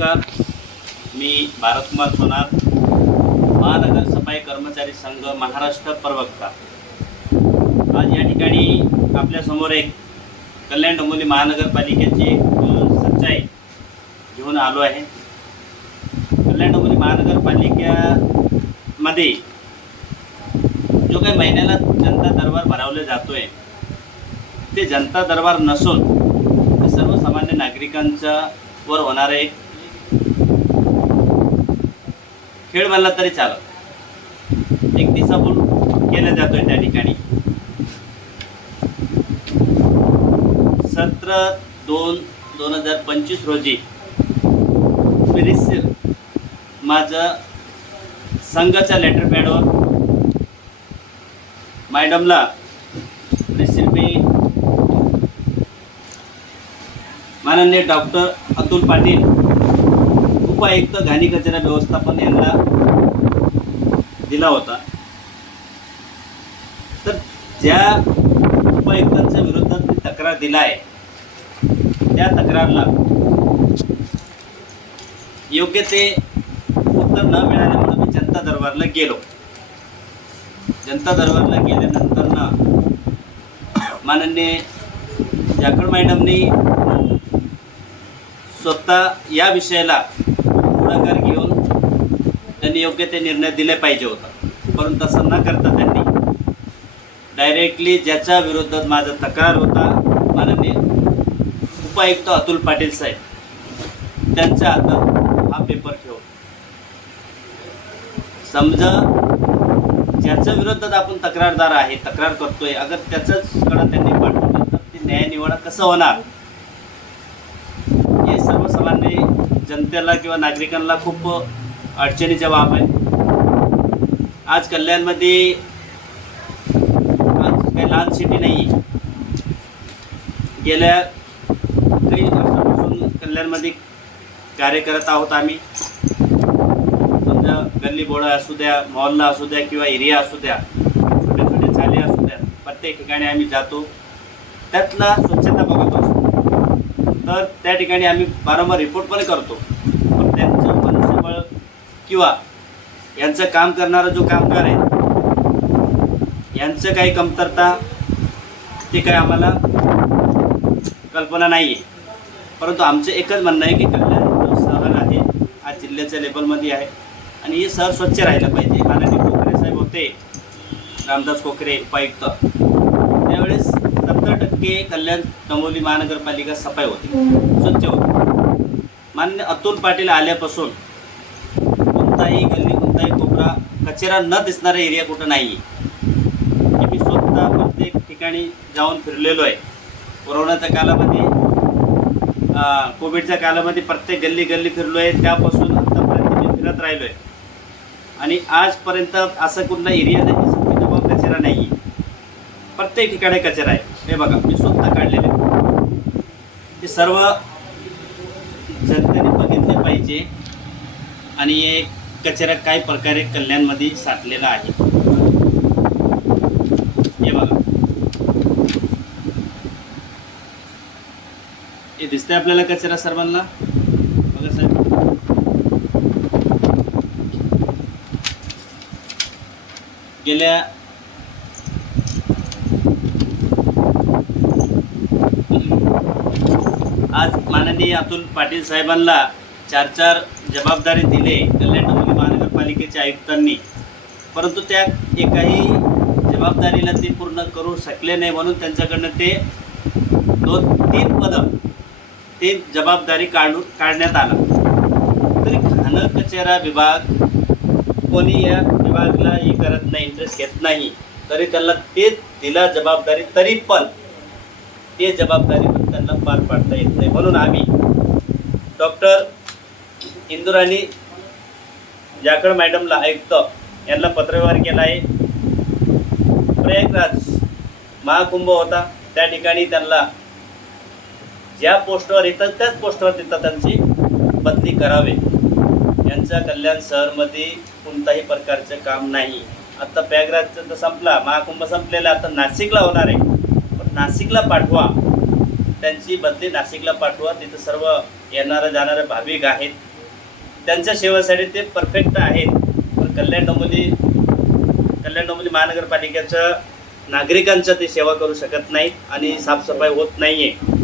नमस्कार. मी भारतकुमार सोनार महानगर सफाई कर्मचारी संघ महाराष्ट्र प्रवक्ता. आज या ठिकाणी आपल्यासमोर एक कल्याण डोंबिवली महानगरपालिकेची सच्चाई घेऊन आलो आहे. कल्याण डोंबिवली महानगरपालिकेमध्ये जो काही महिन्याला जनता दरबार भरवले जातोय ते जनता दरबार नसून सर्वसामान्य नागरिकांच्या वर होणारे एक खेळ बनला तरी चालत एक दिशाभूल केला जातोय त्या ठिकाणी. सतरा दोन दोन हजार पंचवीस रोजी मी रिसिल माझं संघाच्या लेटर पॅडवर मॅडमला मी माननीय डॉक्टर अतुल पाटील उपायुक्त घाणी कचरा व्यवस्थापन यांना दिला होता. तर ज्या उपायुक्तांच्या विरोधात तक्रार दिला आहे त्या तक्रारला योग्य ते उत्तर न मिळाल्यामुळे मी जनता दरबारला गेलो. जनता दरबारला गेल्यानंतर ना माननीय जाखड मॅडमनी स्वतः या विषयाला पुढाकार घेऊन त्यांनी योग्य ते निर्णय दिले पाहिजे होता. परंतु तसं न करता त्यांनी डायरेक्टली ज्याच्या विरोधात माझा तक्रार होता माननीय उपायुक्त अतुल पाटील साहेब त्यांच्या हातात हा पेपर ठेवून समजा ज्याच्या विरोधात आपण तक्रारदार आहे तक्रार करतोय अगर त्याच्याचकडं त्यांनी पाठवलं तर ते न्यायनिवाडा कसं होणार हे सर्वसामान्य जनतेला किंवा नागरिकांना खूप अडचणीचा बाब आहे. आज कल्याणमध्ये आज काही लहान सिटी नाही गेल्या काही वर्षापासून कल्याणमध्ये कार्य करत आहोत आम्ही. समजा गल्ली बोळा असू द्या मॉलला असू द्या किंवा एरिया असू द्या छोटे छोटे चाले असू द्या प्रत्येक ठिकाणी आम्ही जातो. त्यातला स्वच्छता बघतो. तर त्या ठिकाणी आम्ही वारंवार रिपोर्ट पण करतो. पण त्यांचं मनुष्यबळ किंवा यांचं काम करणारा जो कामगार आहे यांचं काही कमतरता ते काही आम्हाला कल्पना नाही आहे परंतु आमचं एकच म्हणणं आहे की कल्याण जो शहर आहे आज जिल्ह्याच्या लेवलमध्ये आहे आणि हे शहर स्वच्छ राहिलं पाहिजे. माननीय कोकरे साहेब होते रामदास कोकरे उपायुक्त. त्यावेळेस टक्के कल्याण डोंबिवली महानगरपालिका सफाई होती. स्वच्छ होती. मान्य अतुल पाटील आल्यापासून कोणताही गल्ली कोणताही कोपरा कचरा न दिसणारा एरिया कुठं नाही आहे मी स्वतः प्रत्येक ठिकाणी जाऊन फिरलेलो आहे. कोरोनाच्या कालामध्ये कोविडच्या कालामध्ये प्रत्येक गल्ली गल्ली फिरलो आहे त्यापासून आत्तापर्यंत मी फिरत राहिलो आहे आणि आजपर्यंत असं कुठला एरिया नाही की कचरा नाही आहे प्रत्येक ठिकाणी कचरा आहे. हे बघा मी स्वतः काढलेले. हे सर्व जनतेने बघितले पाहिजे आणि हे कचरा काय प्रकारे कल्याणमध्ये साठलेला आहे. हे बघा. हे दिसतंय आपल्याला कचरा सर्वांना? बघा साहेब. गेल्या आज माननीय अतुल पाटील साहेबांना चार चार जबाबदारी दिले कल्याण डोंबिवली महानगरपालिकेच्या आयुक्तांनी. परंतु त्या एकाही जबाबदारीला ते पूर्ण करू शकले नाही म्हणून त्यांच्याकडनं ते दोन तीन पदं ते जबाबदारी काढून काढण्यात आला. तरी घन कचेरा विभाग कोणी या विभागाला हे करत नाही इंटरेस्ट घेत नाही तरी त्याला ते दिला जबाबदारी तरी पण ते जबाबदारी पण त्यांना पार पाडता येत नाही. म्हणून आम्ही डॉक्टर इंदुराणी जाखड मॅडमला आयुक्त यांना पत्रव्यवहार केला आहे. प्रयागराज महाकुंभ होता. त्या ठिकाणी त्यांना ज्या पोस्टवर येतात त्याच पोस्टवर तिथं त्यांची बदली करावे. यांच्या कल्याण शहरमध्ये कोणताही प्रकारचं काम नाही. आता प्रयागराजचं तर संपला. महाकुंभ संपलेला. आता नाशिकला होणार आहे. नाशिकला पाठवा. त्यांची बदली नाशिकला पाठवा. तिथं सर्व येणाऱ्या जाणाऱ्या भाविक आहेत. त्यांच्या सेवेसाठी ते परफेक्ट आहेत. पण कल्याण डोंबिवली कल्याण डोंबिवली महानगरपालिकेचं नागरिकांचं ते सेवा करू शकत नाहीत आणि साफसफाई होत नाही आहे